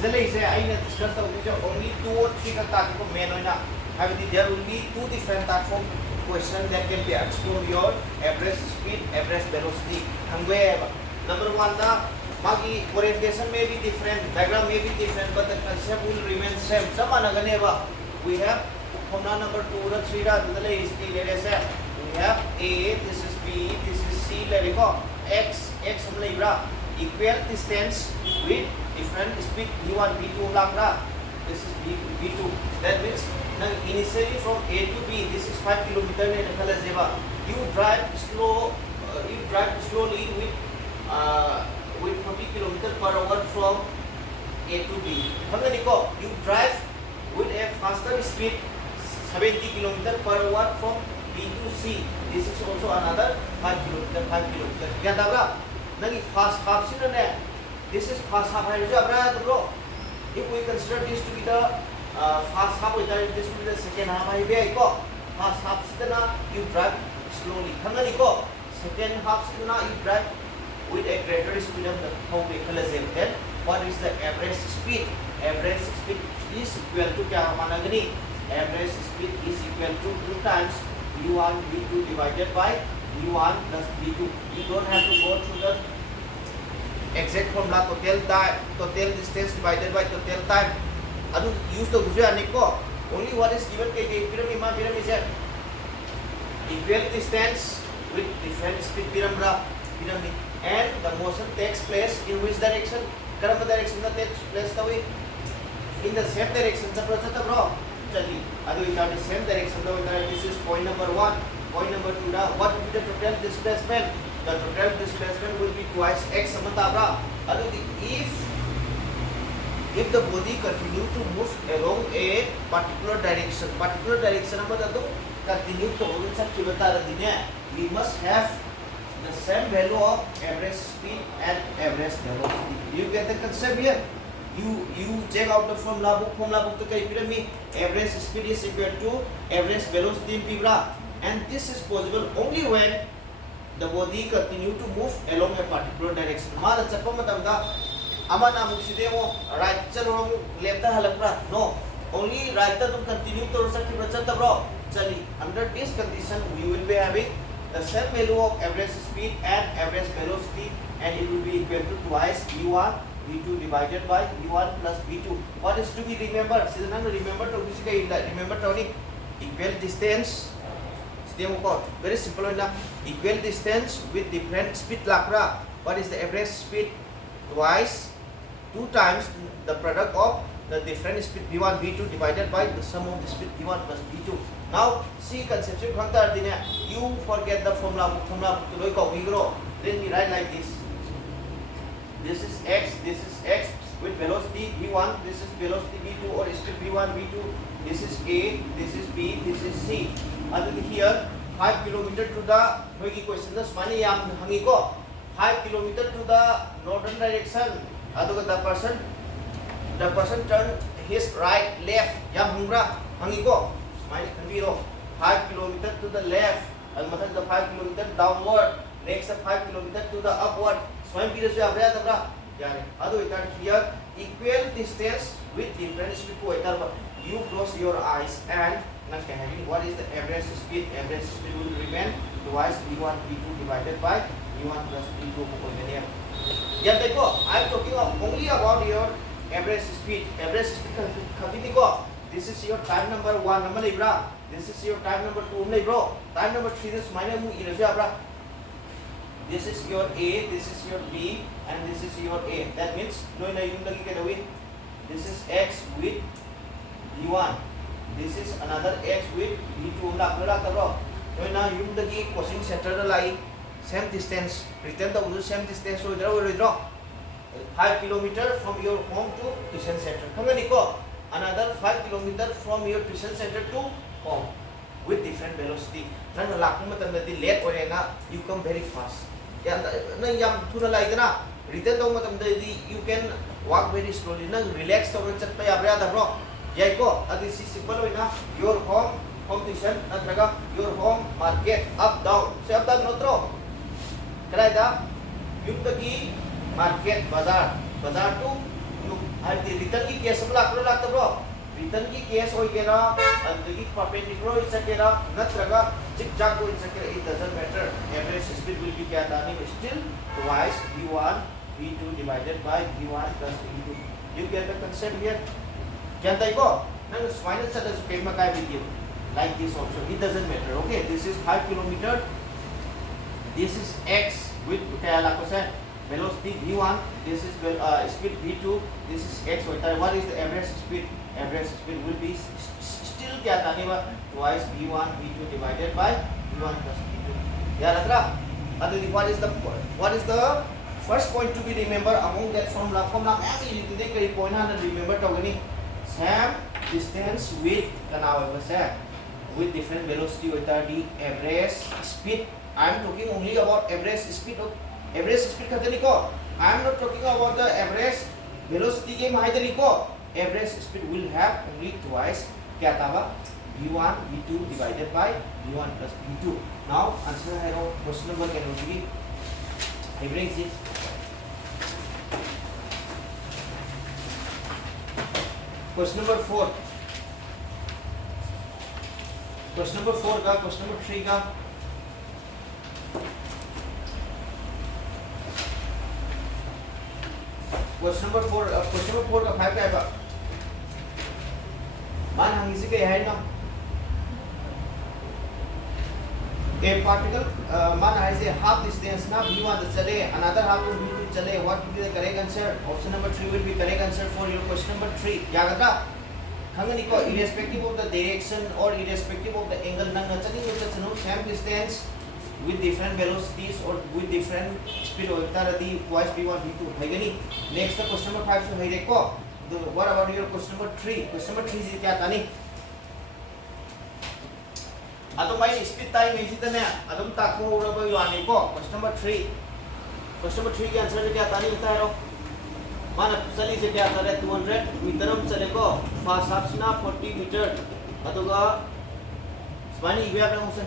I discuss only 2 or 3 types of main. There will be 2 different types of questions that can be asked from your average speed, average velocity. Number 1, the magi orientation may be different, diagram may be different, but the concept will remain same. We have number 2 or 3 we have A, this is B, this is C, X equal distance with different speed V1, V2 this is V2. That means initially from A to B, this is 5 km. You drive slowly with 40 km per hour from A to B. You drive with a faster speed 70 km per hour from B to C. This is also another 5 km. Fast half. This is fast half. If we consider this to be the fast half, this will be the second half. Fast half, you drive slowly. Second half, you drive with a greater speed of the whole vehicle. Then, what is the average speed? Average speed is equal to average speed is equal to 2 times V1, V2 divided by V1 plus V2. You don't have to go through the exact formula. Total distance divided by total time. Use the only what is given pyramid is equal distance with different speed pyramid, and the motion takes place in which direction? Direction takes place in the same direction. The same direction. This is point number 1. Point number 2. What will be the total displacement? The total displacement will be twice x. If the body continue to move along a particular direction continue to we must have the same value of average speed and average velocity. You get the concept here? You check out the formula book to pyramid. Average speed is equal to average velocity in Pibra, and this is possible only when the body continue to move along a particular direction. Right left no, only right continue to under this condition we will be having the same value of average speed and average velocity, and it will be equal to twice V1 V2 divided by V1 plus V2. What is to be remembered? Remember equal distance. Very simple enough. Equal distance with different speed. What is the average speed? Twice, 2 times the product of the different speed V1 V2 divided by the sum of the speed V1 plus V2. Now see conception. You forget the formula. Then we write like this. This is x with velocity v1, this is velocity v2 or speed v1, v2, this is A, this is B, this is C. And here 5 km to the question is 5 km to the northern direction. The person turn his right, left. 5 km to the left, and the 5 km downward. Next 5 km to the upward. Here equal distance with different speed. You close your eyes and what is the average speed? Average speed will remain twice V1 V2 divided by V1 plus V2. I am talking only about your average speed. Average speed. This is your time number 1. This is your time number 2. Time number 3 is minus. This is your A, this is your B, and this is your A. That means, this is X with V1. This is another X with V2. Now, you crossing center same distance. Return the same distance. 5 km from your home to tuition center. Another 5 km from your tuition center to home with different velocity. You come very fast. Return you can walk very slowly. Relax this is simple. Your home tuition, your home market, up down. Say up down no. Market, bazaar to हाइदि return की case अब लाक्रो लाक्तब्रो return की case होइगेरा अदगी perpendicular इचकेरा नत्रगा zigzag को इचकेरा it doesn't matter average speed will be क्या दानी still twice v1 v2 divided by v1 plus v2 you get the concept here क्या ताई को नंग स्पाइनल सटस पेमा काय video like this also it doesn't matter okay this is 5 kilometer this is x with kaya lako sa velocity v1 this is speed v2 this is x what is the average speed will be still kya tani ba twice v1 v2 divided by v1 plus v2 yaad ratra adu what is the first point to be remember among that formula ma'am you today kari point na remember tawgani same distance with kanawa ba sa with different velocity with the average speed I am talking only about average speed khatani ko I am not talking about the average velocity ke mahidani ko average speed will have only twice kya tha ba v1 v2 divided by v1 plus v2 now answer hai ro question number can be average is question number 4 question number 4 का question number 3 का question number 4 का 5 का है बा मान हम इसी के है ना a particle मान है से half distance ना v1 चले another half to v2 चले what will be the correct answer option number 3 will be correct answer for your question number 3 याद रखा खंगनी को irrespective of the direction or irrespective of the angle नंग चली तो चनो same distance with different velocities or with different speed होता रहती twice v1 v2 है Ghani next the question number 5 से है देखो what about your question number 3 question number 3 से क्या था नहीं अतो माइन स्पीड टाइम में इसी तरह अदम ताको हो रहा है यानी को question number 3 के आंसर क्या था नहीं बता रहा मान चली से क्या था 200 मीटर हम चले को फास्ट हाफ ना 40 मीटर अतुगा स्पानी इवे आपने motion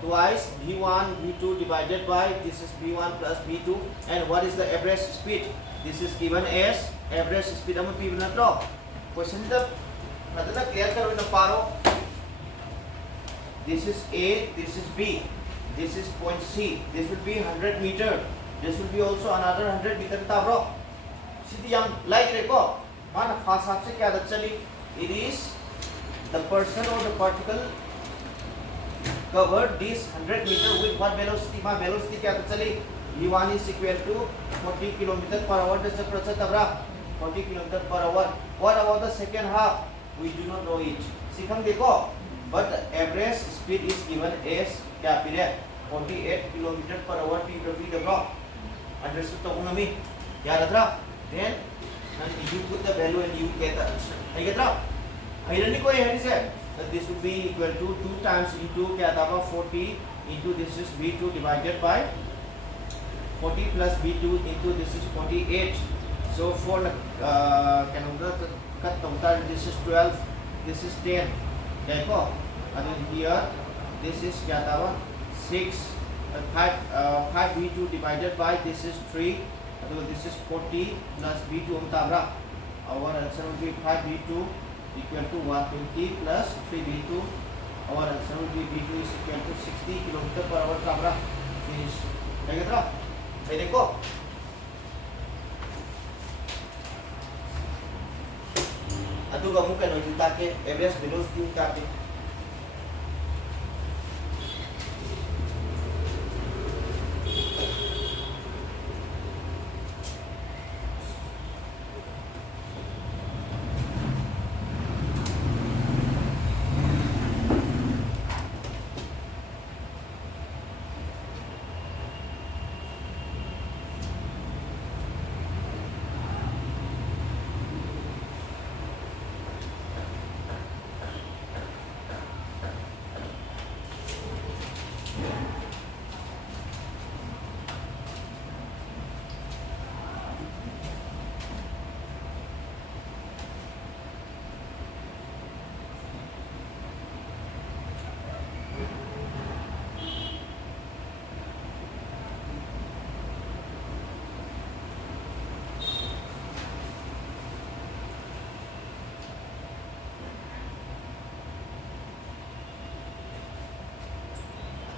twice v1 v2 divided by this is v1 plus v2 and what is the average speed this is given as average speed हम p बना तो क्वेश्चन जब मतलब क्लियर करो ना पारो this is a this is b this is point c this will be 100 meter this will be also another 100 meter था bro city हम like रेको मान फास्ट हाफ से क्या चली it is the person or the particle covered this 100 meter with what velocity मा velocity क्या चली v1 is equal to 40 km/h जैसे प्रचलित तबरा 40 km/h what about the second half we do not know it सिखम देखो but the average speed is given as क्या period 48 km/h t w w understood तो उन्हें याद रखा then you put the value and you get the answer है क्या था irony को ये है इसे this would be equal to 2 times into क्या था 40 into this is v2 divided by 40 plus v2 into this is 48 so for can cut total this is 12 this is 10 देखो and then here this is क्या था 6 5 v2 divided by this is 3 so this is 40 plus v2 हमता our answer will be 5 v2 equal to 120 plus 3 v2 our answer will be v2 is equal to 60 km/h का finish ठीक है तो ये देखो अतुगा मुके no चिंता के एवरेज वेलोसिटी का के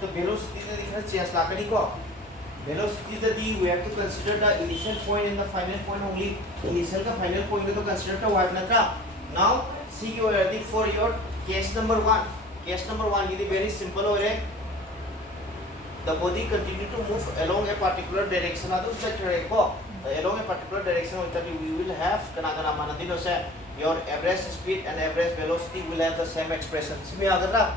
the velocity the difference change lakani ko. Velocity the we have to consider the initial point and the final point only. Initial ka final point to consider the what natra. Now see you are ready for your case number 1. Case number 1 is very simple ore. The body continue to move along a particular direction. Adu set ko along a particular direction we will have kana manadino se your average speed and average velocity will have the same expression. Simi agara.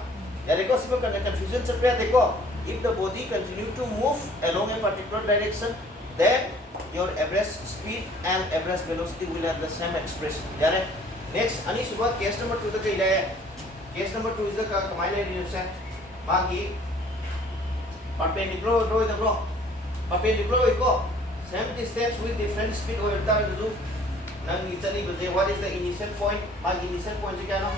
Yareko simi confusion se pe dekho. If the body continue to move along a particular direction, then your average speed and average velocity will have the same expression. Yare. Next, ani suba case number 2 take ila. Case number 2 is the combined relation. Magi perpendicular draw the bro. Perpendicular iko same distance with different speed or that do. Nang nichani buje what is the initial point? Magi initial point kya no?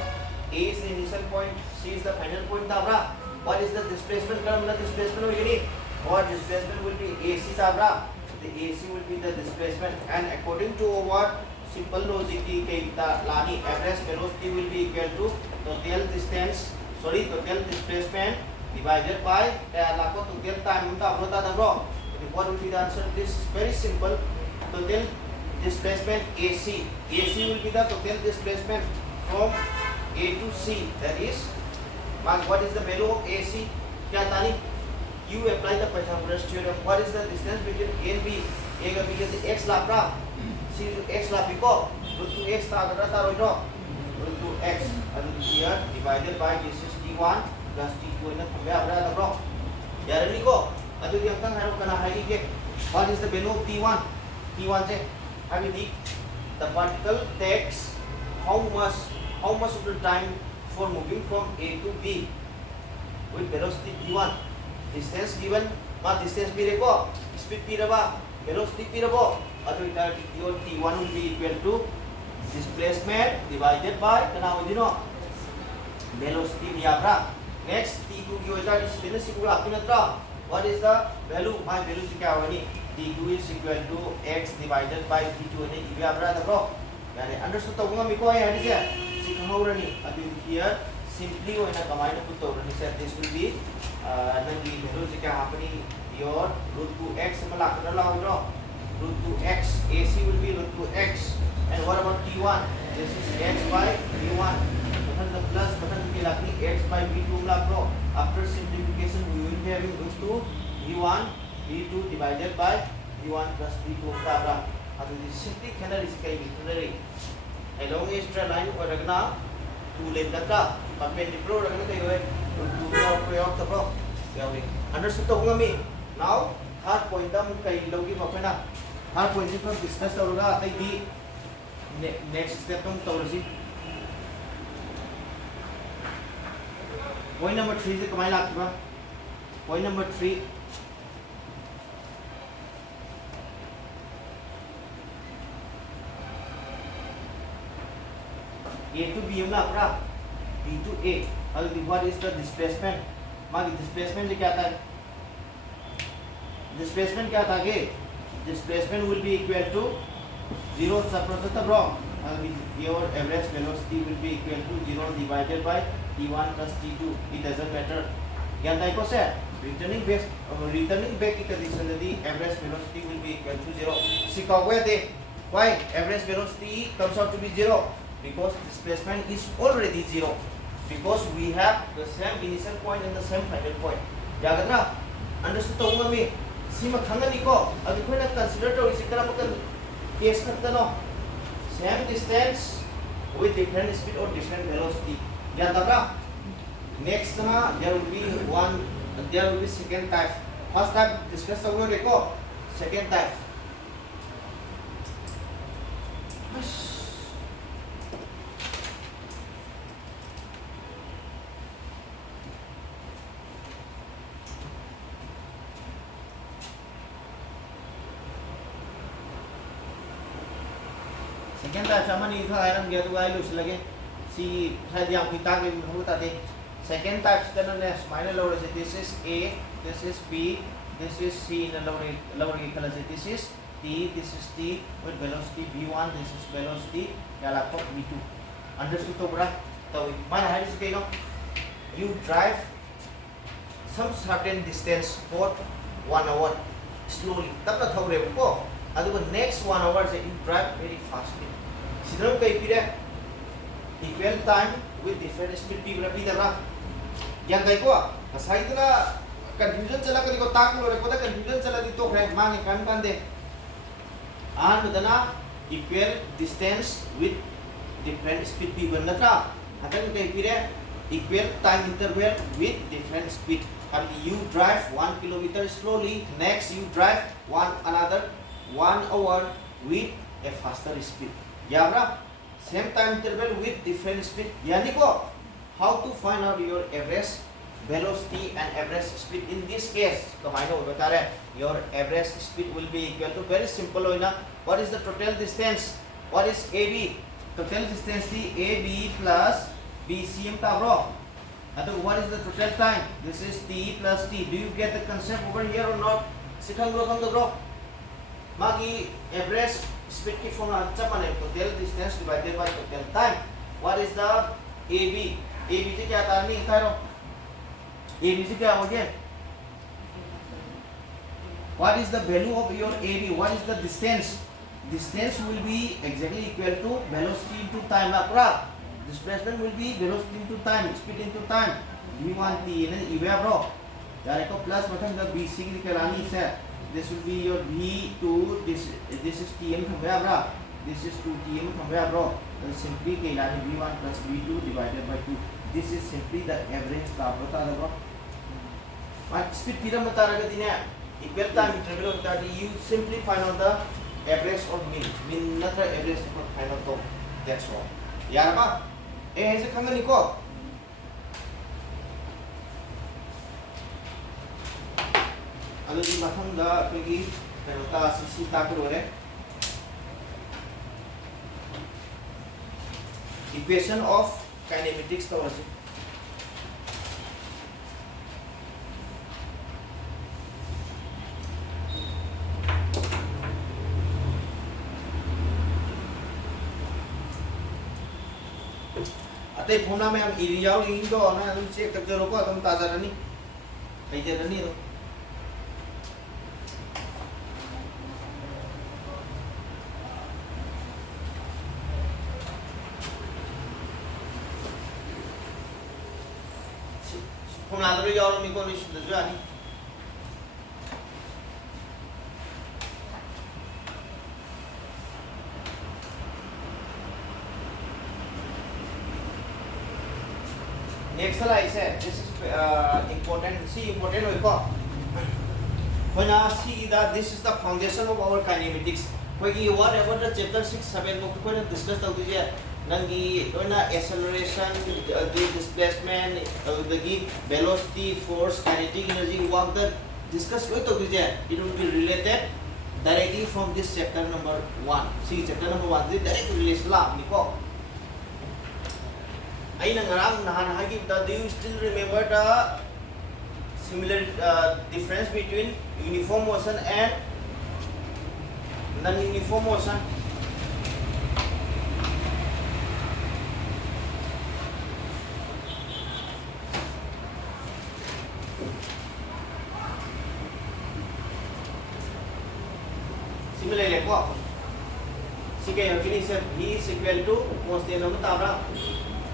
A is the initial point, C is the final point tabra. What is the displacement term? The displacement will be what displacement will be AC tabra. The AC will be the displacement, and according to what simple logic ke lani average velocity will be equal to total displacement divided by total time bro. What will be the answer? This is very simple. Total displacement AC will be the total displacement from A to C. That is, what is the value of AC? क्या तानी? You apply the Pythagoras theorem. What is the distance between A and B? A का B के x Lapra, C x लापिको, root 2x ताकरा तारो इधर, root 2x, and here divided by this is t1 plus t2 इन्हें थम्बे अपना तबरो. यार निको, अतो दिया तंग हरो कना है कि what is the value of t1? T1 से अभी दी the particle takes how much of the time for moving from A to B with velocity t1. Distance given, distance भी रेको, speed भी रबा, velocity भी रबो. अतो इधर your t1 will be equal to displacement divided by कना हो दिनो velocity भी आपरा. Next t2 की होता है distance इक्वल आपकी नत्रा. What is the value? My value क्या होगा नी? t2 is equal to x divided by t2 ने इवे आपरा तबरो. यानी understood तो होगा मिको है यानी क्या? सिखाऊरनी. अभी here simply वो इन्हें combine put होरनी से this will be नंगी value क्या हापनी your root 2x में लाकर डाला होगा. Root 2x AC will be root 2x. And what about t1? This is x by t1. Button the plus button की लाकनी x by v2 में लाकरो. After simplification we will be having root 2 v1 v2 divided by v1 plus v2 का अब ये simply कहना इसका ही इतने along a straight line को रखना 2 लेन तक का perpendicular रखने का ये root 2 का प्रयोग तब क्या होगी understood तो होगा मी. Now third point हम कई लोग की बातें ना third point जिस पर discuss करूँगा अतः भी next step हम तौरसी point number 3 से कमाई लाती बा. Point number 3 A to B हम लापरा B to A. अब what is the displacement? मागी displacement क्या था? Displacement क्या था के? Displacement will be equal to 0 suppose the wrong. Your average velocity will be equal to 0 divided by t1 plus t2. It doesn't matter. क्या था eco से? Returning back की condition यदि average velocity will be equal to 0. सिखाओगे they. Why average velocity comes out to be 0? Because displacement is already 0. Because we have the same initial point and the same final point. याद रखना. Understood तो होगा मी. सीमा खाना निको. अभी कोई ना consider तो इसी तरह मतलब case करता ना. Same distance with different speed or different velocity. याद रखना. Next ना there will be second type. First type discuss होगा देखो. Second type. Second type sama ni था आयरन गया तो गाय लूस लगे सी शायद यहाँ कोई ताकि होता दे. Second type करना ने minor lower से this is A, this is B, this is C in the lower की कलर से this is T, this is T with velocity v1, this is velocity क्या लागतो v2. Understood तो बड़ा तो माना है इसके no you drive some certain distance for 1 hour slowly tapna thawre ko aduga next 1 hour je you drive very fastly sidram kai pire equal time with different speed pi bra pi da yan kai ko asai na confusion chala kari ko tak lo re ko da confusion chala di to kre mang kan de and dana equal distance with different speed pi ban na hakan kai pire equal time interval with different speed. And you drive 1 kilometer slowly, next you drive another 1 hour with a faster speed. Yeah, same time interval with different speed. Yani ko, how to find out your average velocity and average speed in this case? Your average speed will be equal to very simple. What is the total distance? What is AB? Total distance is AB plus BCM ta bro. And what is the total time? This is T plus T. Do you get the concept over here or not? Sikhang bro. Magi average speed ki formula chapane total distance divided by total time. What is the AB? AB se kya ta nahi thairo? AB se kya ho gaya? What is the value of your AB? What is the distance? Distance will be exactly equal to velocity into time. Pura. Displacement will be velocity into time, speed into time. V1 T and then bro. Direct plus button the BC Kalani set. This will be your V2. This is TM from where bro? This is 2 TM from where bro? Then simply Kalani V1 plus V2 divided by 2. This is simply the average bro. But speed theorem equal time interval of that you simply find out the average or mean not the average find out. That's all. Yeah, ba? Eh, sa kangani ko. Ano di matang da pagi pero ta sisita ko re. Equation of kinematics to was. Ate phona mein hum area aur indo na hum check karte roko tum taza rani kai je rani ro phona dro yaw mi ko ni shud jo ani next slide is this is important. See important hoiko when I see that this is the foundation of our kinematics koigi whatever the chapter 6 7 book ko discuss tau dije nangi dona acceleration the displacement the velocity force kinetic energy work that discuss koi tau dije it will be related directly from this chapter number 1. See chapter number 1 this direct relation la niko I ngarang nahan hagi do you still remember the similar difference between uniform motion and non-uniform motion? Similarly, what? Sige, okay, sir. V is equal to constant number tabra.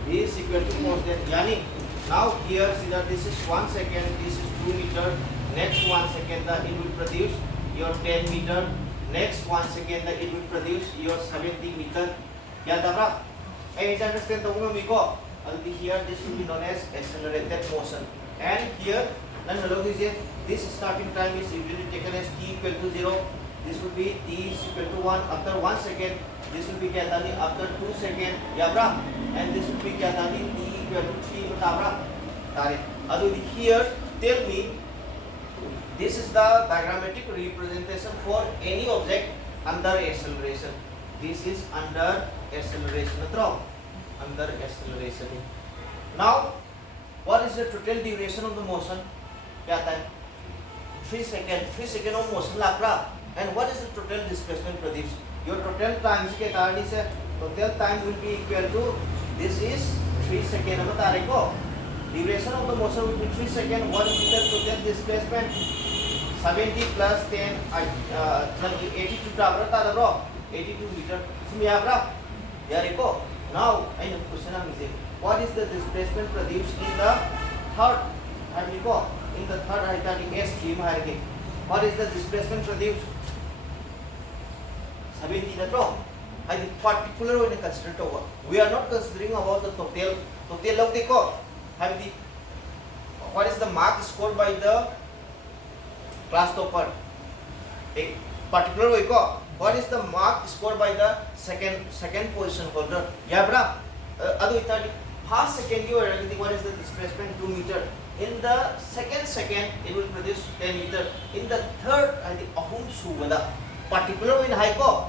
V is equal to constant. Yani now here see that this is 1 second, this is 2 meter. Next 1 second that it will produce your 10 meter. Next 1 second that it will produce your 70 meter. Yeah, tabra. I understand the one we go. And here this will be known as accelerated motion. And here, this starting time is usually taken as t equal to 0. This will be t is equal to 1 after 1 second. This will be after 2 seconds. Yeah, bra. And this will be t equal to 3 bra. Here, tell me, this is the diagrammatic representation for any object under acceleration. This is under acceleration. Under acceleration. Now, what is the total duration of the motion? 3 seconds. 3 seconds of motion la. And what is the total displacement produced? Your total time total time will be equal to this is 3 seconds. duration of the motion will be 3 seconds. 1 meter total displacement 70 plus 10 82 tabra ta bro 82 meter sum yabra yariko. Now I know question is what is the displacement produced in the third hariko in the third hydraulic S stream harike. What is the displacement produced 70 na bro. I think particular when consider to we are not considering about the total log dekho have the what is the mark scored by the class topper a particular way ko what is the mark scored by the second position holder yabra adu itali first second you are what is the displacement 2 meter in the second it will produce 10 meter in the third I think ahum subada particular in high ko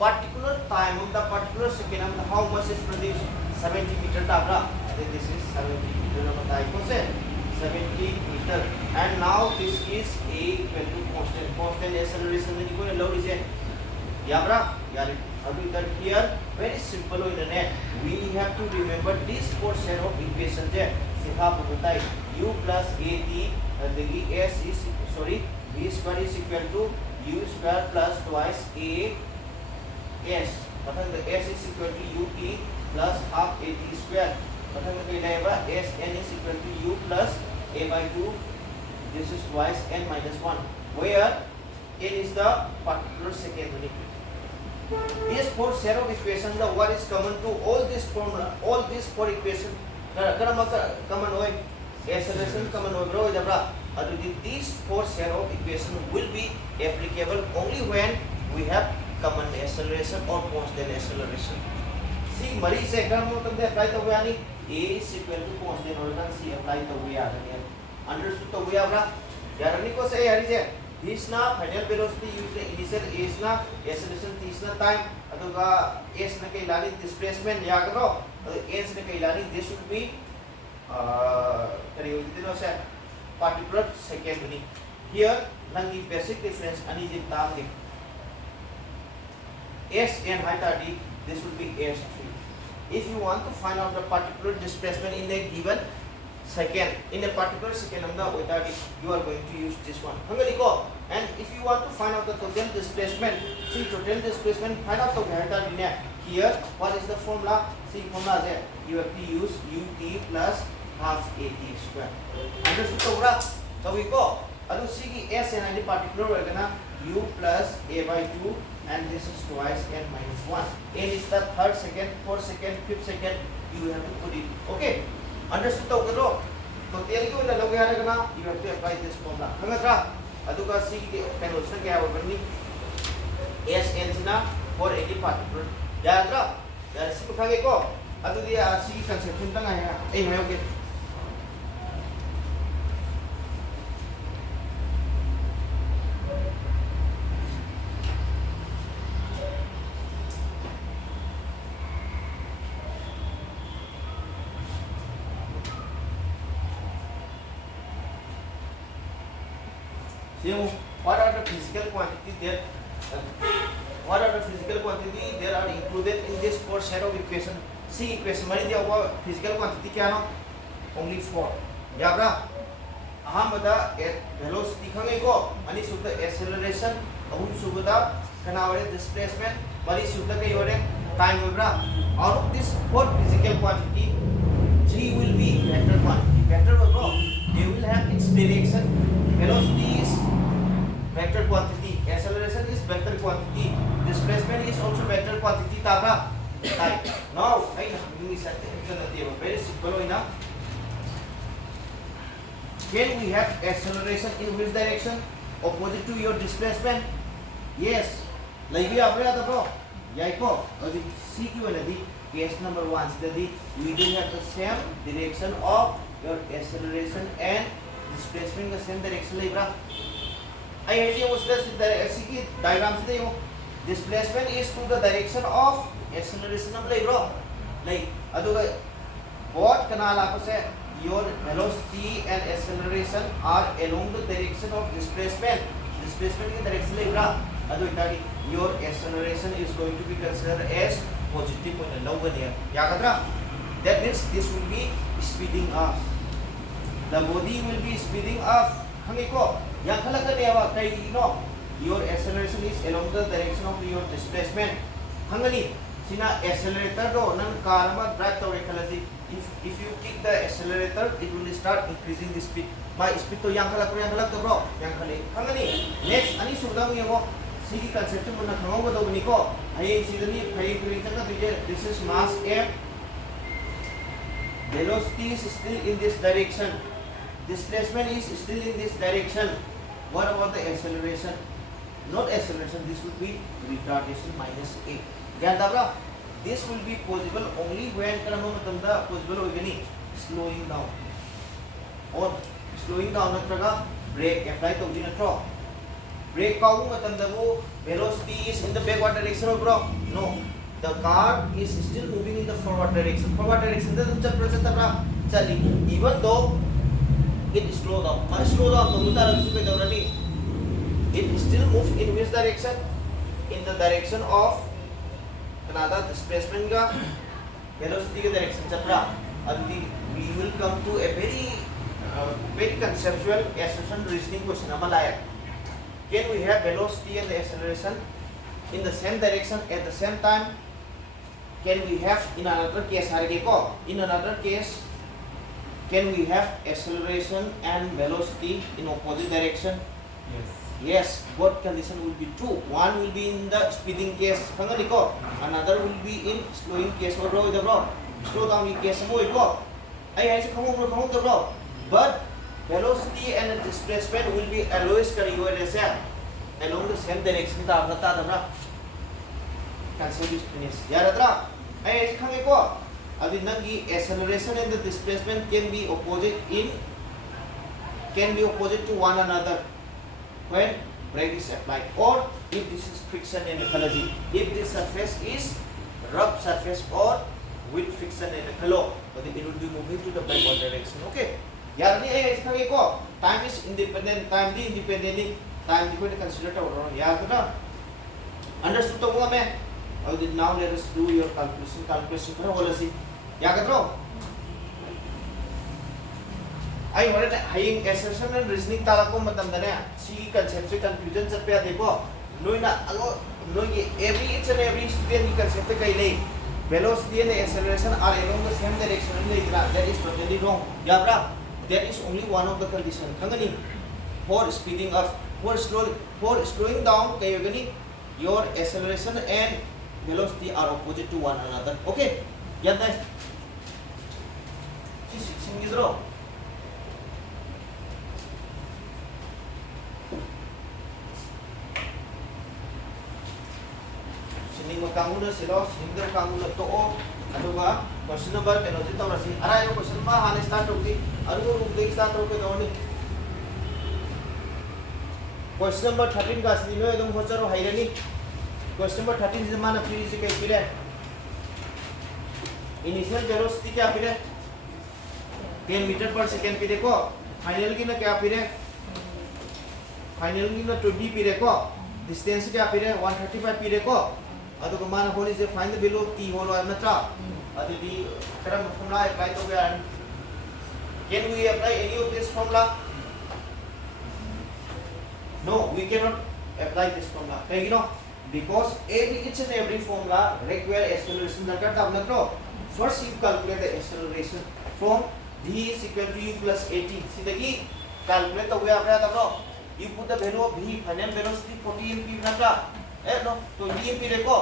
particular time of the particular second of the how much is produced 70 meter tabra. This is 70 meter of the type of 70 meter and now this is a equal to constant acceleration when you go load is yabra yar adu that here very simple in the net we have to remember this four set of equation je sikha butai u plus at the s is sorry v square is equal to u square plus twice a s मतलब the s is equal to ut plus half at square मतलब क्या रहेगा s n is equal to u plus a by 2 this is twice n minus 1 where n is the particular second unit. These four set of equations the what is common to all this formula all these four equation common hoy acceleration common hoy bro jabra adu these four set of equation will be applicable only when we have common acceleration or constant acceleration. See mari se exam mo tumde apply to yani a is equal to constant or then c apply to we are here understood to we are yarani ko say hari je this na final velocity use the initial a is na acceleration this na time aduga s na kai lani displacement ya karo s na kai lani this should be kari dino se particular second unit here nangi basic difference ani je tam de S and height are d, this will be S3. If you want to find out the particular displacement in a given second, in a particular second, you are going to use this one. And if you want to find out the total displacement, see total displacement, find out the height here. What is the formula? See formula there. You have to use ut plus half at square. Understood? So we go. Adu see S and the particular u plus a by 2 and this is twice n minus 1. N is the third second, fourth second, fifth second. You have to put it. Okay. Understood? So tell you in the log you have to apply this formula. Hangatra aduga see the conversion kya hoga S n na for any particular. Yadra there is uthage ko adu dia see conception tang hai ei hai okay. What are the physical quantities there? What are the physical quantities there are included in this four set of equation? See equation mari dia physical quantity kya no? Only 4. Yabra. Ahamada velocity khangai ko ani sudha acceleration ahum subada kana ore displacement mari sudha kai ore time obra. Out of this four physical quantity 3 will be vector quantity. Vector bro they will have its direction. Velocity is vector quantity, acceleration is vector quantity, displacement is also vector quantity. Tabra. Now, I use very simple enough. When we have acceleration in which direction? Opposite to your displacement. Yes. Like we have read about. Yaiko. CQ case number 1. We do have the same direction of your acceleration and displacement the same direction libra. I hate you the diagram displacement is to the direction of acceleration of libra. Like what canal your velocity and acceleration are along the direction of displacement. Displacement in the direction libra. Your acceleration is going to be considered as positive. That means this will be speeding up. the body will be speeding up. Hangi ko, yang khala ka dewa kay ino. Your acceleration is along the direction of your displacement. Hangani, sina accelerator do nang car ma drive to rekhalasi. If you kick the accelerator, it will start increasing the speed. My speed to yang khala to bro, yang khali. Hangani, next ani sudang yemo. Sigi concept mo na khango do ni ko. Ay sidani phai kuri taka this is mass m. Velocity is still in this direction. Displacement is still in this direction. What about the acceleration? Not acceleration, this would be retardation minus a. Ganda this will be possible only when possible slowing down. Or slowing down brake apply to the brake velocity is in the backward direction, bro. No. The car is still moving in the forward direction. Forward direction even though it slow down. It still moves in which direction? In the direction of another displacement ka velocity ka direction we will come to a very conceptual assumption reasoning question. Can we have velocity and the acceleration in the same direction at the same time? Can we have in another case can we have acceleration and velocity in opposite direction? Yes, both condition will be true. One will be in the speeding case, another will be in slowing case. Slow down case but velocity and displacement will be always along the same direction. Cancel this finish. Acceleration and the displacement can be opposite to one another when brake is applied, or if this is friction and ecology, if this surface is rough surface or with friction and hello, but it will be moving to the backward direction. Okay. Time is independent, time dependent consider understood to now let us do your calculation. I wanted high assertion and reasoning talako matamdana. See concept confusion chatpya dekho. Every student concept kailay. Velocity and acceleration are along the same direction. That is totally wrong. That is only one of the conditions. For speeding up, for slowing down, your acceleration and velocity are opposite to one another. Okay? Get that? Kanguna silo, single kanguna to aduga question number energy tawrasi arayo question ma hane start hogi aru rupde start hoge doni question number 13 ka sino edum hocharo hairani question number 13 is mana free is kai pile initial velocity kya pile 10 meter per second pile ko final ki na kya pile final ki na 20 pile ko distance kya pile 135 pile ko adu ko mana holi je find the value of t holo amatra adu di karam formula apply to gaya. Can we apply any of this formula? No, we cannot apply this formula. Because each and every formula require acceleration darkar. First you calculate the acceleration from v is equal to u plus 80. See calculate the way you put the value of v final velocity 40 mph. No, तो ये P देखो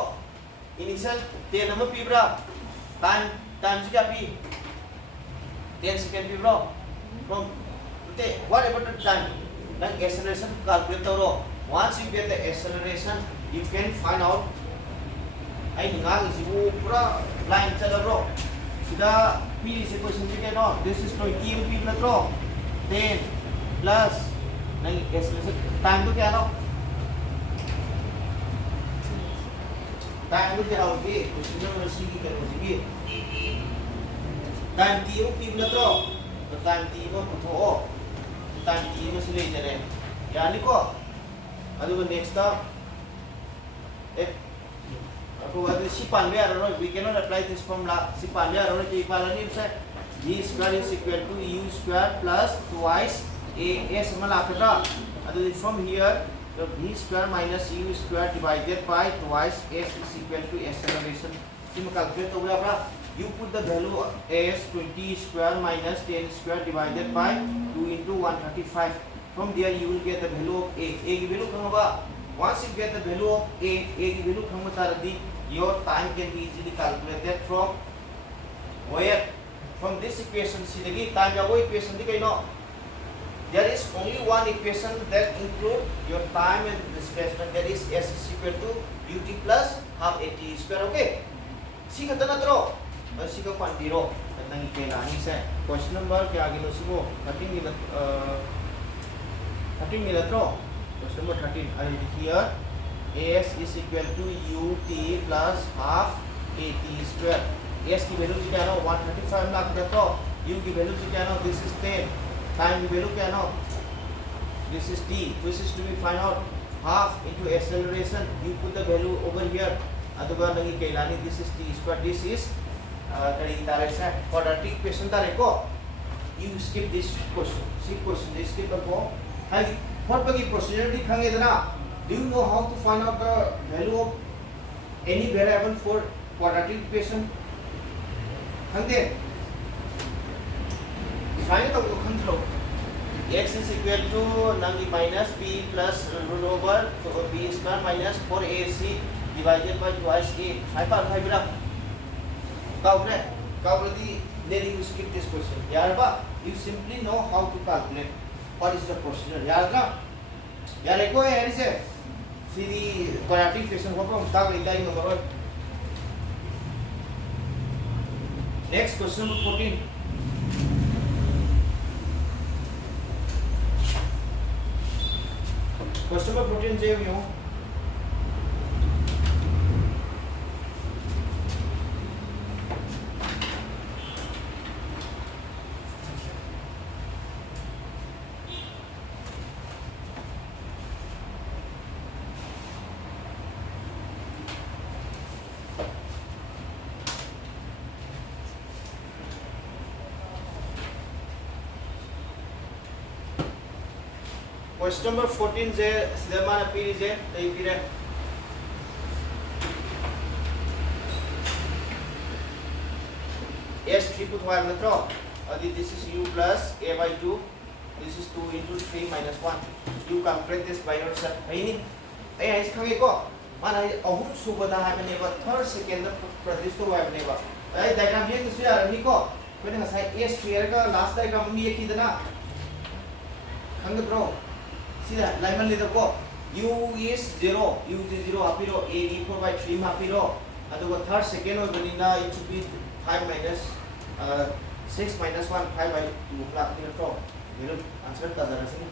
initial 10 number P बरा time से क्या P 10 second P बरा from what about the time then acceleration calculate करो. Once you get the acceleration you can find out आई निकाल इसी वो पूरा line चला bro सीधा p is equal to no this is 20 mph ना bro 10 plus नहीं acceleration time तो क्या ना time with how big which is not see can be time t p na to the time t mo to time t mo sile jare yani ko adu next up ako adu si pan we are we cannot apply this formula si pan we are ki palani se v square is equal to u square plus twice a s malakadra. From here, the v square minus u square divided by twice s is equal to acceleration. Calculate over. You put the value as 20 square minus 10 square divided by 2 into 135. From there you will get the value of a. A की value कहाँ once you get the value of a की value कहाँ बता रही? Your time can be easily calculated from where? From this equation से लगी time या वो equation दिखाई ना. There is only one equation that include your time and displacement. That is s is equal to ut plus half at square. Okay? सी खतरा ना करो. बस इसी को पंडिरो. नंगी के लानी से. Question number क्या आगे लो सिबो? 13 minute row. Question number 13. Here s is equal to ut plus half at square. s की वैल्यू क्या है ना 135 लाख देखो. u की वैल्यू क्या है ना this is 10. Time की वैल्यू क्या है ना this is t. Which is to be find out half into acceleration. You put the value over here. अतुगा नंगी के लानी this is t square. This is direction quadratic equation को you skip this question. See question this skip को high what बगी procedure दिखाएंगे इतना. Do you know how to find out the value of any variable for quadratic equation? खंडे find तो खंडो x is equal to नंगी minus b plus root over b square minus 4ac divided by twice a. हाई पार हाई बिरा then you skip this question. You simply know how to calculate what is the procedure. See the quadratic equation number. Next question number 14. Question number 14 je you. Question number 14 je sidaman apiri je tai pire s 3 put y matro adi this is u plus a by 2 this is 2 into 3 minus 1 you calculate this by yourself aini ai khange ko mana ahum subada ha bane ba third second produce to y bane ba ai diagram ye kisu ya ni ko kone ngasai s square ka last diagram mi ye kidana khang bro see that line leader ko u is 0 u is 0 apiro a e4 by 3 apiro adugo third second or banina it should be 5 minus 6 minus 1 5 by 2 plus ni to mero answer ta jara sini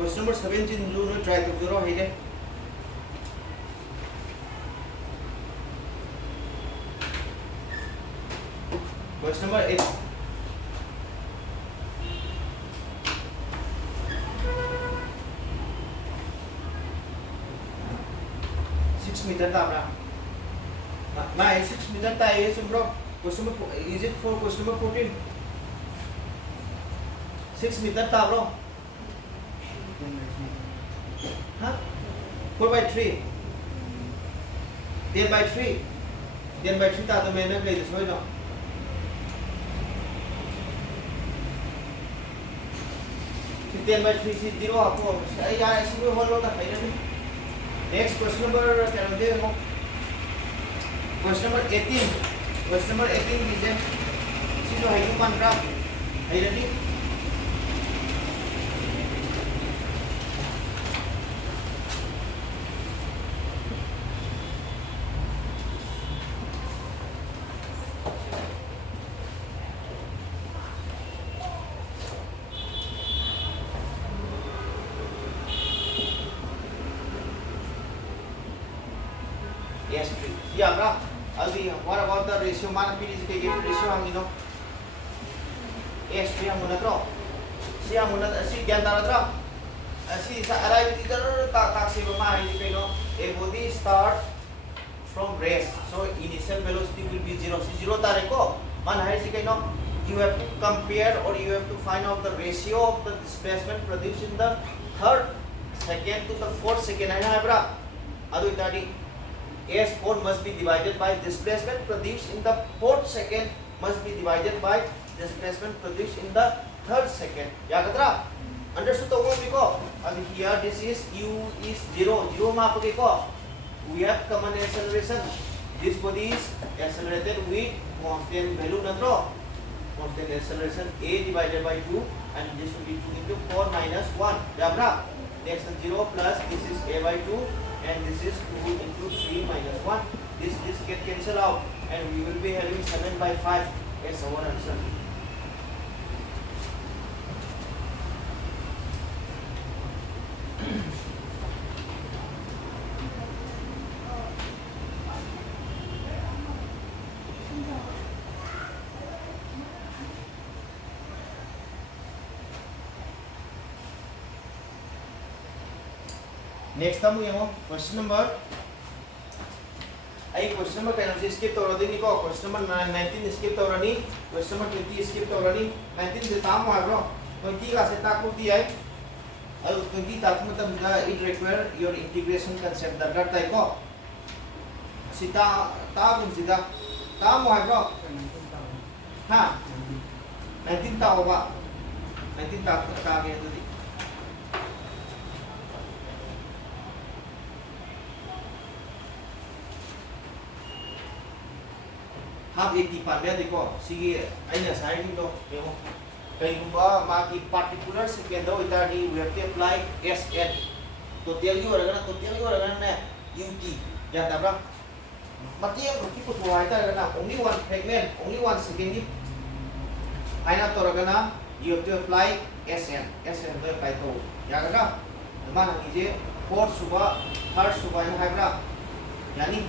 question number 17 blue no try to 0 hai de question number 8 6 meter ta na ma 6 meter ta is bro question number is it for question number 14 6 meter ta bro huh 4 by 3 10 by 3 10 by 3 ta to main play this way no 10 by 3 is 0 आपको यार ऐसे भी whole होता है ना. Next question number क्या नाम दे वो question number 18 कीजिए इसी जो है यूं 15 है ready yes yeah bra aldi what about the ratio mana pili ke give ratio hangi no s3 hamuna tro si hamuna si gyan dara tro asi sa arrive dito taxi ba hindi kayo a body start from rest, so initial velocity will be 0. Si 0 tare ko man hai si kayo you have to compare or you have to find out the ratio of the displacement produced in the third second to the fourth second hai bra adu itadi s4 must be divided by displacement produced in the fourth second must be divided by displacement produced in the third second. Yagadra understood the one because and here this is u is 0 ma ko we have common acceleration. This body is accelerated with constant value natro constant acceleration a divided by 2 and this will be 2 into 4 minus 1. Yabra next 0 plus this is a by 2 and this is 2 into 3 minus 1. This get cancel out and we will be having 7 by 5 as our answer. Next time we have question number question number kind of skip to already ko question number 19 skip to already question number 20 skip to already 19 से ताम हुआ bro 20 का से ताक होती है और 20 ताक मतलब it require your integration concept दरकार ताई को सीता ताम सीता ताम हुआ bro हाँ 19 ताक होगा 19 ताक का आगे तो half 80 पार्ट देखो सी आइना साइड तो देखो कईगुंबा माकी पार्टिकुलर सेकेंड दो इताडी we have to apply SN total की ओरगना ने यूटी या तबरा मतियम की पुथु हाइता रगना only one fragment only one second की आइना तो रगना you have to apply SN दो अप्लाई तो या गना मान लीजिए फोर्थ सुबह थर्ड सुबह हाइब्रा यानी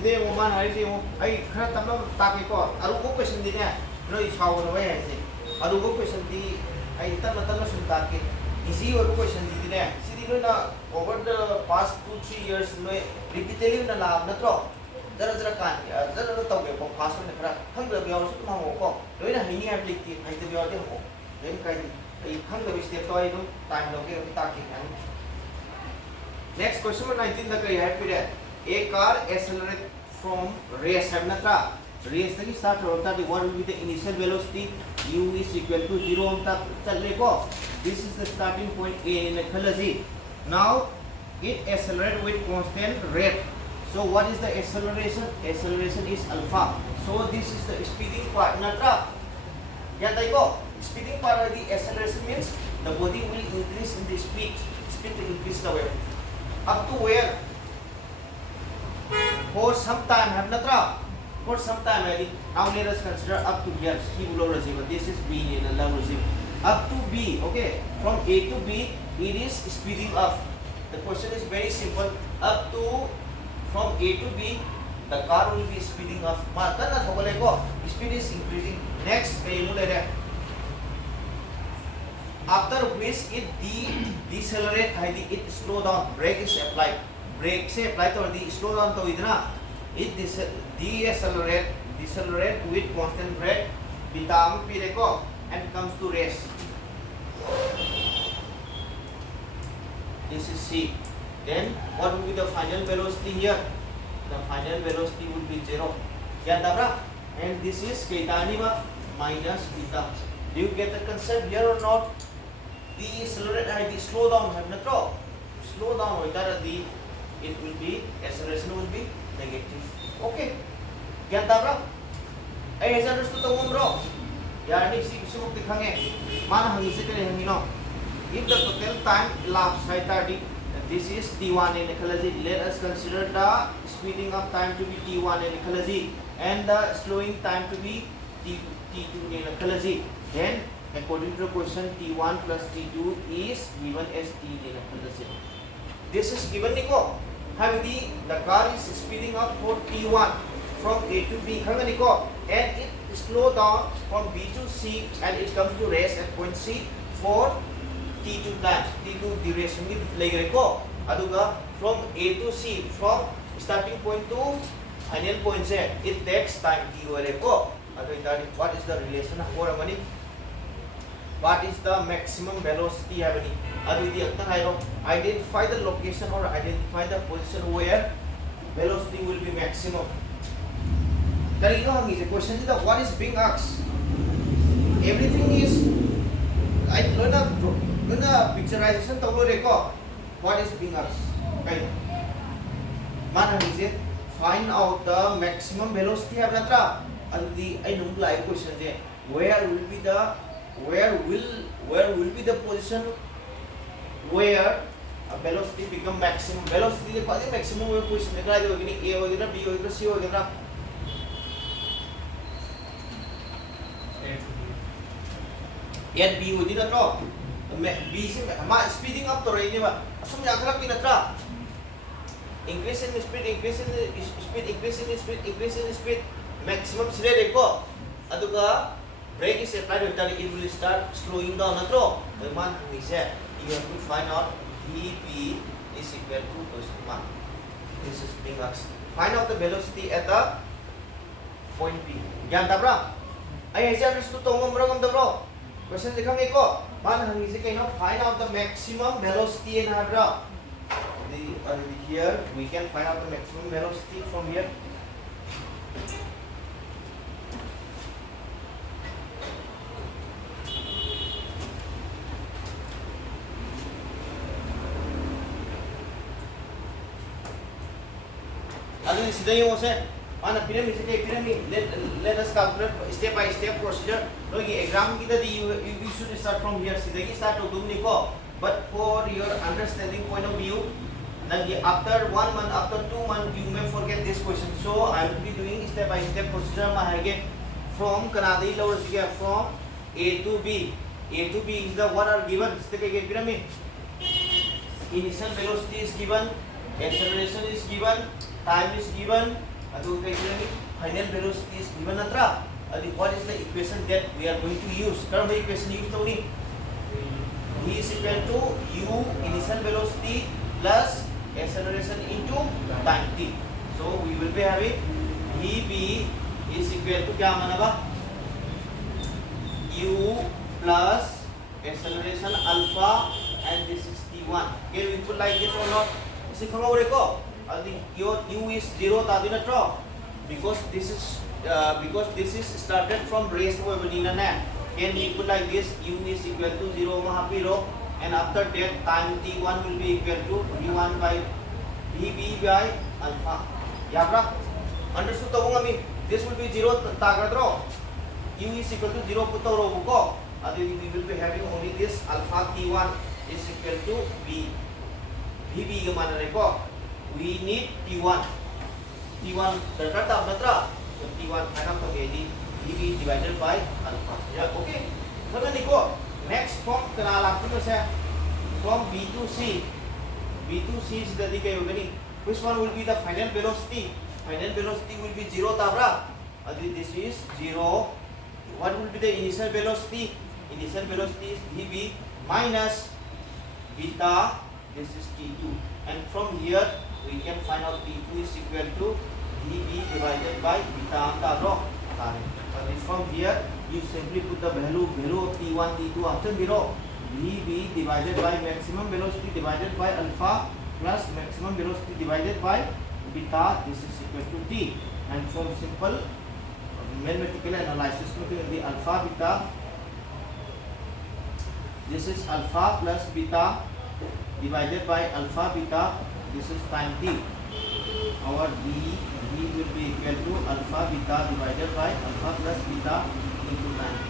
today woman hari si ai khara tamna taki ko aru ko question di ne no is how no way hai si aru ko question di ai tamna sun taki easy aru question di ne si di no na over the past 2-3 years no repeatedly na lab na tro jara kan jara tau ke ko fast ne khara khang da byaw su ma ho ko loi na hini have lik ti ai te byaw de ho then kai ai khang da step to ai no time lo ke taki kan next question number 19 da kai hai period a car accelerate from race have natra race tagi start hota the what will be the initial velocity u is equal to 0 tak challe ko this is the starting point a in khalaji now it accelerate with constant rate so what is the acceleration is alpha so this is the speeding part natra ya tai ko speeding part of the acceleration means the body will increase in the speed will increase the way up to where for some time have natra for some time now let us consider up to here c below regime this is b in a low regime up to b okay from a to b it is speeding up the question is very simple up to from a to b the car will be speeding up mata na thokole ko speed is increasing next kay mo le after which it decelerate it slow down brake is applied brake से apply तो दी slow down तो इतना it decelerate with constant rate बिताम पीरे को and comes to rest this is C then what will be the final velocity here the final velocity would be 0 क्या तबरा and this is केतानी वा minus beta do you get the concept here or not decelerate है the slow down है ना तो slow down होता है the it will be acceleration will be negative. Okay. Get that bro? I has understood the one bro. यार नहीं सी सुरुक दिखाएंगे. मान हम इसे करें हम no. If the total time elapsed by 30, this is t1 in ecology. Let us consider the speeding of time to be t1 in ecology and the slowing time to be T2 in a then according to the question T1 plus T2 is given as T in a this is given niko the car is speeding up for T1 from A to B and it slow down from B to C and it comes to rest at point C for T2 time T2 duration aduga from A to C from starting point to final point it takes time T what is the relation what is the maximum velocity identify the location or identify the position where velocity will be maximum. The question is what is being asked. Everything is I learn a picturization what is being asked. Find out the maximum velocity of the I don't like question where will be the position where a velocity become maximum velocity the maximum position A B C yet B within a drop. B speeding up to rain. Assume increase in speed, increase in speed, maximum speed. Aduga brake is applied with that it will start slowing down. You have to find out dB is equal to this is being asked. Find out the velocity at the point B. I understood the question find out the maximum velocity in here we can find out the maximum velocity from here. Let us calculate step by step procedure. Exam you should start from here. But for your understanding point of view, after 1 month, after 2 months, you may forget this question. So I will be doing step by step procedure. From from A to B. A to B is the what are given. Initial velocity is given, acceleration is given, time is given, final velocity is given. What is the equation that we are going to use? Current equation used V is equal to U initial velocity plus acceleration into time t. So we will be having Vb is equal to U plus acceleration alpha and this is T1. Can we put like this or not? Your U is 0 because this is started from raised can we put like this U is equal to 0 and after that time T1 will be equal to V1 by Vb by alpha. Understood? This will be 0 U is equal to 0 we will be having only this alpha T1 is equal to V. Vb we need T1. T1 so T1 Vb divided by alpha. Yeah, okay. Next from B to C. B to C is the which one will be the final velocity? Final velocity will be 0 this is 0. What will be the initial velocity? Initial velocity is Vb minus beta, this is T2. And from here we can find out T2 is equal to Vb divided by beta. From here you simply put the value below T1, T2 option below. Vb divided by maximum velocity divided by alpha plus maximum velocity divided by beta, this is equal to T. And from simple mathematical analysis, the alpha beta, this is alpha plus beta divided by alpha beta, this is time T. Our V will be equal to alpha beta divided by alpha plus beta into time T.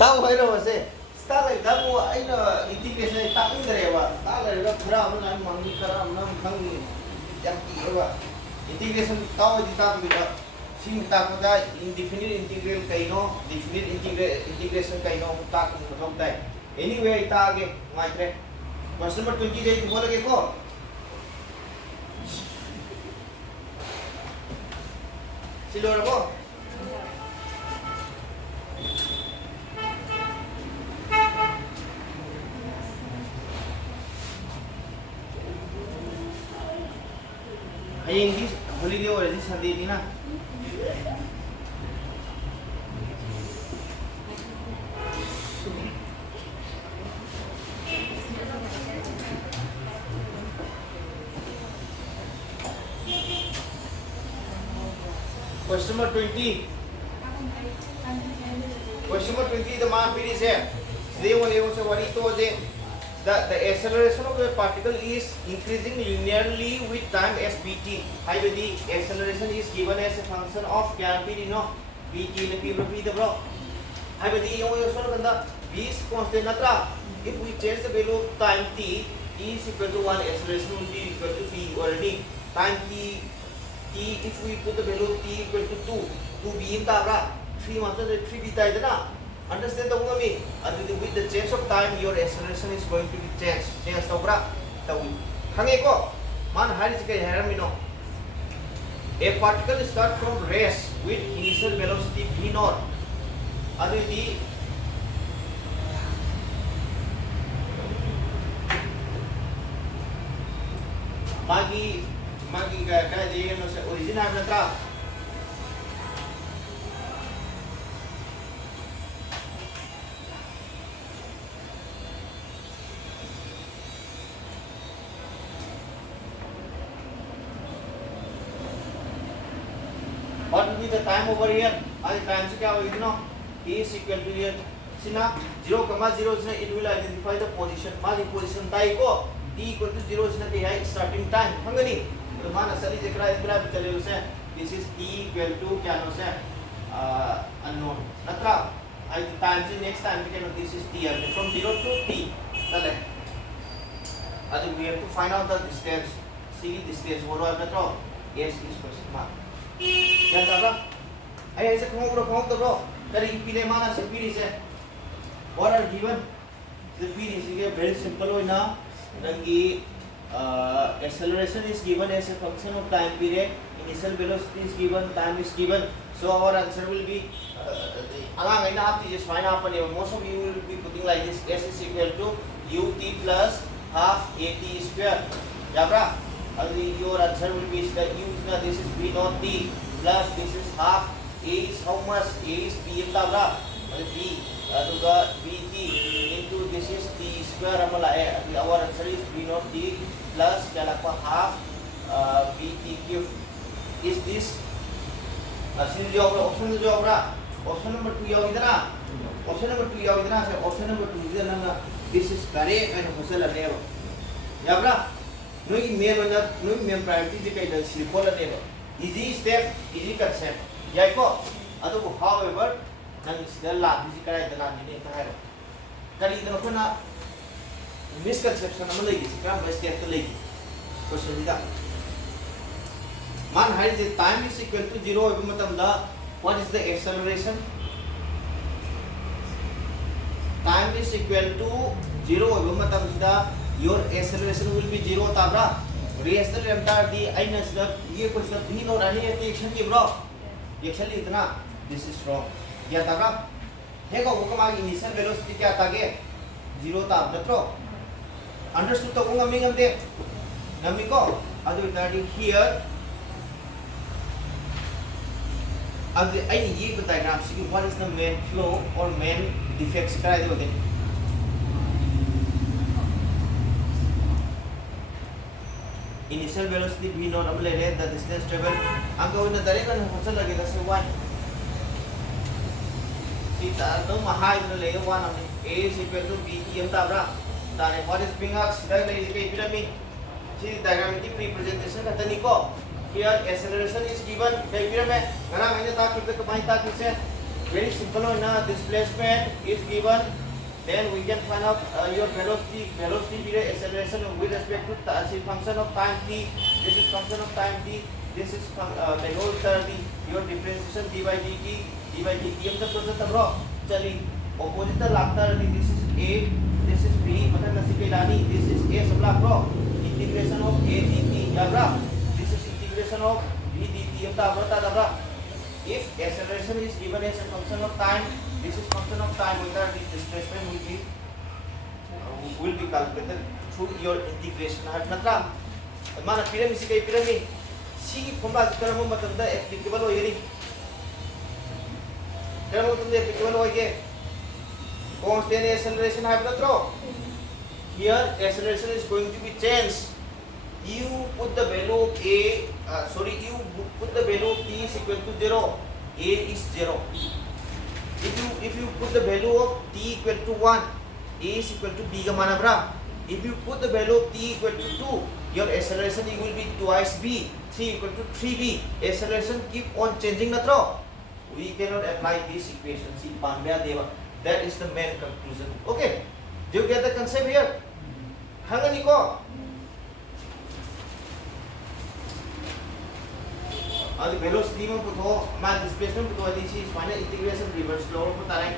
tao hay đâu mà xe ta lại đã mua ấy là integration tao cũng cái này ta lại nó khá là nó mang đi khá là nó mang yang kỹ rồi integration tao thì tao bây giờ xin ta có cái indefinite integral cái nó definite integration cái nó ta cũng không tay anyway ta cái ngoài thế question number 20 đây chúng ta cái có xin lỗi đó hayeng di holiday or di Sunday ni na question number 20 question number 20 the man period is here they will say what it was the acceleration of the particle is increasing linearly with time as bt. The acceleration is given as a function of kya no bt na p the bro. The v is constant natra. If we change the value of time t is equal to 1, acceleration will be equal to p already. Time t if we put the value of t equal to 2 b in tabra 3 months 3 b tayo na. Understand the me? And with the change of time, your acceleration is going to be changed. Change the bra. Hangi ko. Man haris kay haramino. A particle start from rest with initial velocity v naught. Adu di magi kaya di no sa original na tra. What will be the time over here? आज time से क्या होगी ना? T is equal to here. सिना 0,0 से it will identify the position. मागी position ताई को T equal to 0 से क्या है starting time. हंगनी तो मान असली जिक्रा इतना भी चले उसे. This is T equal to क्या नो से unknown. नत्रा आज time से next time क्या no this is T from 0 to T. चले. आज we have to find out the distance. See distance वो रो नत्रा S is question mark. Yan tabra ay sa kung bro dari pile mana sa pili se what are given the pili is very simple hoy na nangi acceleration is given as a function of time period, initial velocity is given, time is given, so our answer will be alang na hati just find out most of you will be putting like this s is equal to ut plus half at square yeah your answer will be that this is b naught t plus this is half a is how much a is b tabla b aduga bt into this is t square amala our answer is b naught t plus kala pa half bt cube is this sin job option number 2 yaw idana option number 2 yaw idana option number 2 idana this is correct and hosel alero yabra no main priority the kind of simple easy step easy concept yaiko adu however nang sida la easy kara idana ni ta hai kari idana ko na misconception amala is kam step to legi question ida man hai the time is equal to 0 ebe matam da what is the acceleration time is equal to 0 ebe matam sida your acceleration will be 0 tabra reacceleration tar di aina sida ye question b no rani action ki bro actually itna this is wrong ya tabra he ko ko ma initial velocity kya tage 0 tab natro understood to ko ngami ngamde ngami ko adu regarding here adu ai ye ko diagram si what is the main flow or main defects kara do de initial velocity v naught अब ले रहे हैं the distance travel अंक वो न दरे का फसल लगे दस 1 सीता तो महाई न ले 1 हमने a is equal to b की हम ताबरा ताने what is being asked that ले इसे pyramid सी diagrammatic representation का तनिक को here acceleration is given कई pyramid गरा मैंने ताक कितने कमाई ताक किसे very simple na displacement is given, then we can find out your velocity period acceleration with respect to function of time t. This is function of time t. This is your differentiation d by dt हम सब सोच सकते हैं चलिए opposite लागता है this is a, this is b मतलब नसी के लानी this is a सब लाग रो integration of a dt याद रहा this is integration of b dt हम ताब रहा if acceleration is given as a function of time, this is function of time whether the displacement will be calculated through your integration है नत्रा माना pyramid से कई pyramid C formula जितना हम मतलब दा applicable हो ये नहीं क्या मतलब तुम applicable हो ये constant acceleration है नत्रो here acceleration is going to be changed. You put the value of a you put the value of t is equal to 0. A is 0. If you put the value of t equal to 1, a is equal to b का माना बरा. If you put the value of t equal to 2, your acceleration will be twice b. 3 equal to 3b. Acceleration keep on changing na tro. We cannot apply this equation. See, Pandya Deva. That is the main conclusion. Okay. Do you get the concept here? Hangani ko. The velocity में पुतो मैं displacement पुतो this is final integration reverse law पुता है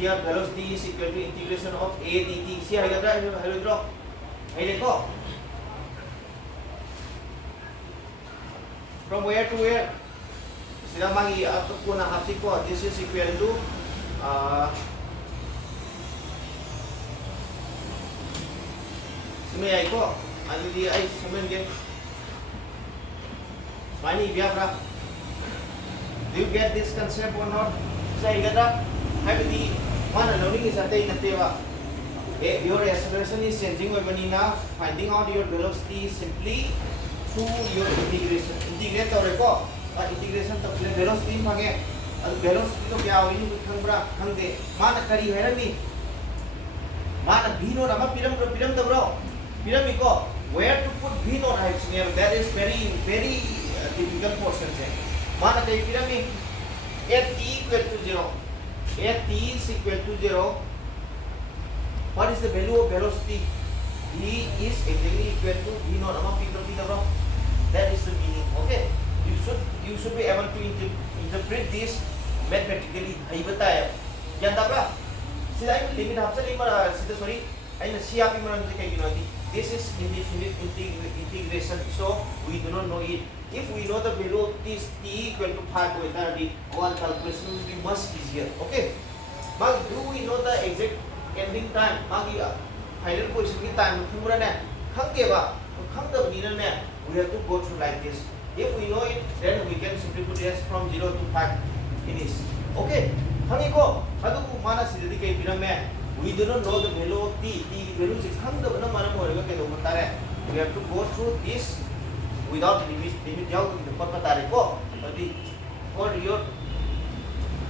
here velocity is equal to integration of a dt सी है क्या है लो है देखो from where to where sila magi up to na half ko this is equal to sumay ay ko ano di ay sumen gen Fine, Biafra. Do you get this concept or not? Say, Gata, have the one learning is at the your acceleration is changing by Manina, finding out your velocity simply through your integration. Integrate or record integration of the velocity. Velocity of Yawin with Hambra, Hande, Mana Kari Herami, Mana Bino Rama Piram the bro. Piramico, where to put Bino heights near that is very difficult portion है माना कहीं pyramid at t equal to 0 at t is equal to 0 what is the value of velocity v is exactly equal to v naught ama p प्रति दबाव that is the meaning okay you should be able to interpret this mathematically hay बताया क्या तबरा सीधा limit आपसे नहीं मरा सीधा sorry आई ना सी आप ही मरा मुझे कहीं गिनवाती this is indefinite integration so we do not know it. If we know the value of this t equal to 5 or 30, our calculation will be much easier. Okay. But do we know the exact ending time? Magi final position की time कितना है? खंग के बा, खंग तब नीना ने we have to go through like this. If we know it, then we can simply put s from 0 to 5 finish. Okay. खंग को अदु को माना सीधे के बिना में we do not know the value of t value से खंग तब ना माना मोरेगा के लोग बता रहे. We have to go through this without limit जाओ तो पर बता रहे को अभी for your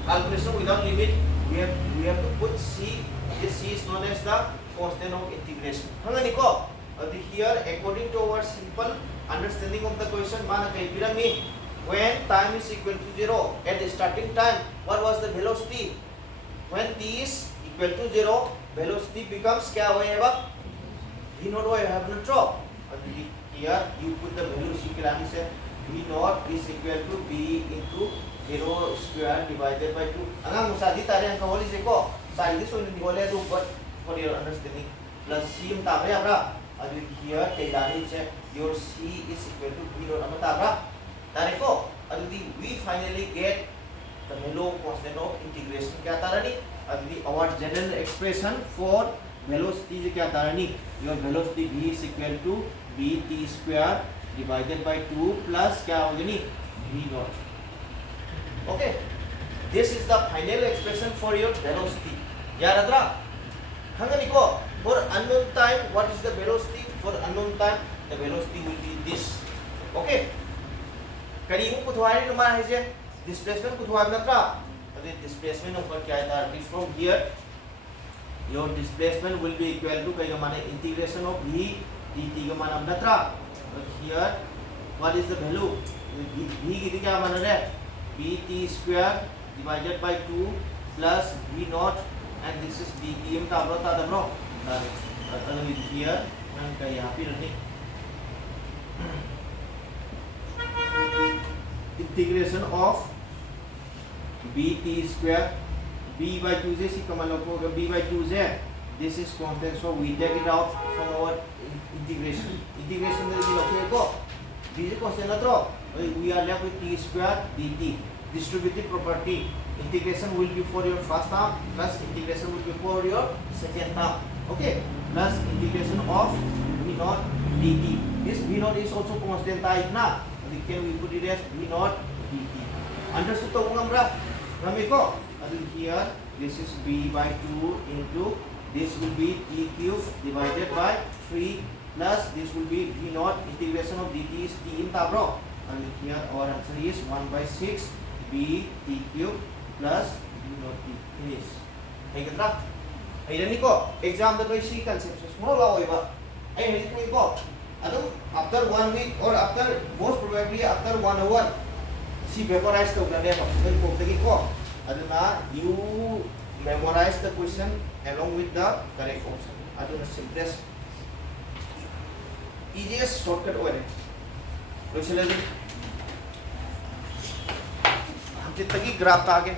calculation without limit we have to put c. This c is known as the constant of integration. हंगनी को अभी here according to our simple understanding of the question माना कहीं pyramid when time is equal to 0 at the starting time what was the velocity when t is equal to 0 velocity becomes क्या होएगा v naught होएगा have not drop अभी here you put the value equal से v naught is equal to b into 0 square divided by 2 अंगा मुसादी तारे अंका होली से को side इस वाले निकोले तो but for your understanding plus c हम ताबे अपना अभी here तेलानी से your c is equal to v naught हम ताबा तारे को अभी we finally get the value constant of integration क्या तारा नी अभी our general expression for velocity जो क्या तारा नी your velocity v is equal to bt square divided by 2 plus क्या होगा नी v naught. Okay, this is the final expression for your velocity. यार अदरा, हंगनी को for unknown time what is the velocity for unknown time the velocity will be this. Okay, करीबों को थोड़ा ही नुमा है जे displacement को थोड़ा ना था अभी displacement ऊपर क्या है तार from here your displacement will be equal to कहीं हमारे integration of v dt का मान अपना था but here what is the value v की क्या मान है bt square divided by 2 plus V naught, and this is dt. Tabro tadabro. Here and kaya happy running. Integration of bt square, b by 2z si kamaloko b by 2z. This is constant, so we take it out from our integration. Integration na dilokhe ko. This is constant na to. We are left with t square dt. Distributive property. Integration will be for your first term plus integration will be for your second term. Okay. Plus integration of v naught dt. This v naught is also constant type na. Can we put it as v naught dt? Understood to mga bra? Rami ko. Here, this is b by 2 into this will be t cube divided by 3 plus this will be v naught. Integration of dt is t in tabro. And here our answer is 1 by 6 b t cube plus v naught t. Finish. Ay katra. Ay nani ko. Exam na to si concepts. Mo lawa iba. Ay nani ko. Ano, after 1 week or after most probably after 1 hour, si memorize to na nemo. Ngayon po tagi ko. Ano na, you memorize the question along with the correct option. Ano na simplest, easiest shortcut over it. Look sila din. Hamsit tagi graph ta akin.